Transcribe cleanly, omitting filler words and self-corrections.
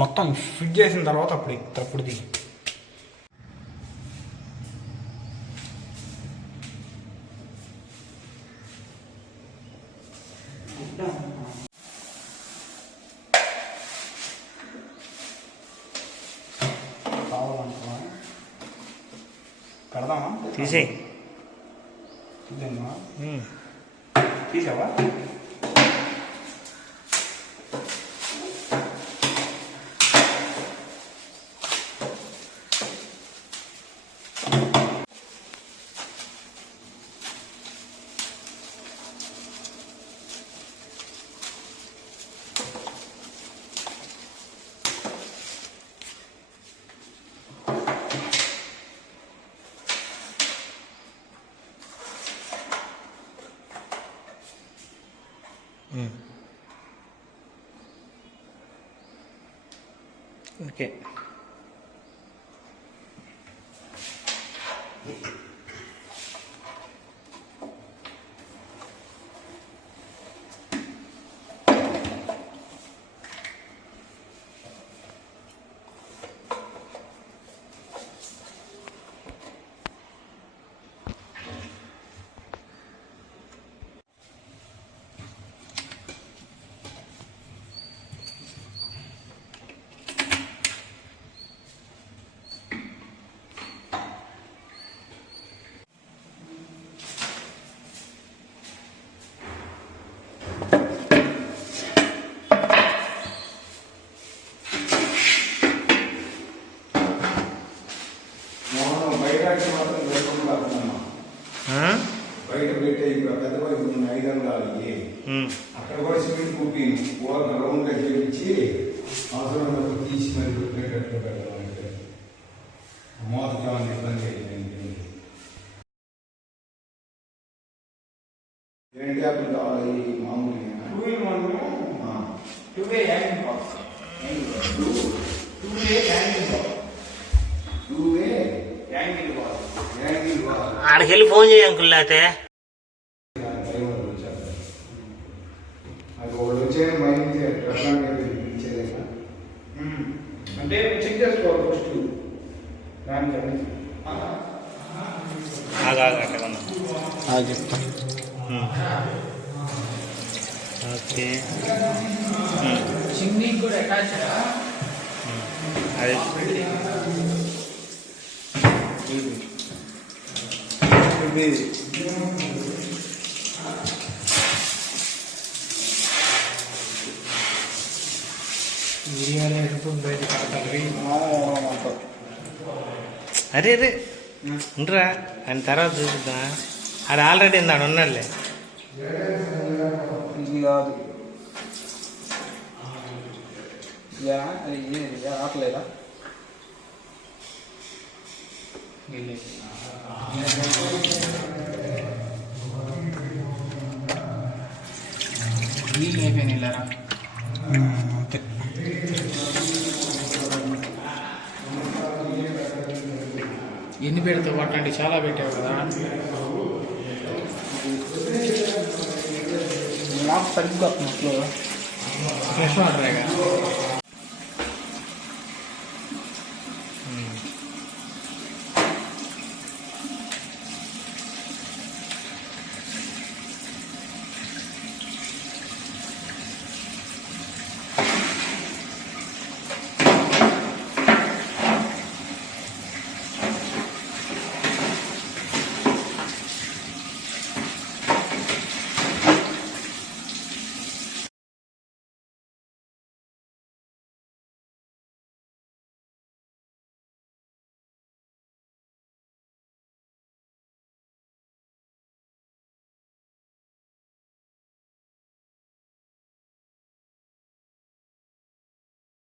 మొత్తం ఫిట్ చేసిన తర్వాత అప్పుడు దిగి కావాలనుకున్నా కడదామా? తీసేయి. తీద్దామా? తీసావా? ఓకే. బయట పెట్టే పెద్ద వైపు 5 అంగాలు అక్కడ కూడా సిమెంట్ కుప్పి రౌండ్ గా చేయించి అవసరమైనప్పుడు తీసి మరి పెట్టేటట్లు పెట్టాలంటే మోతకి ఏమైనా ఇబ్బంది అయింది. ఏంటి అప్పుడు కావాలి మామూలుగా 2-in-1 hanging box. 2-way hanging box. ఆడికి వెళ్ళి ఫోన్ చేయి అంకుల్. లేకపోతే అంటే చెక్ చేసుకోవాలి ఫస్ట్ దానికి ఓకే. చిమ్నీ కూడా అటాచ్ అది అరే అరే ఉండరా ఆయన తర్వాత చూపిద్దా. అది ఆల్రెడీ ఇందాడు ఉన్నాడులే. ఇది కాదు అది ఆపలేదా? నీళ్ళు అయిపోయినాయి లేరా? అంతే. ఎన్ని పెడతావు అట్లాంటి చాలా పెట్టావు కదా. నాకు సరిగ్గా ఫ్రెష్ వాటరేగా.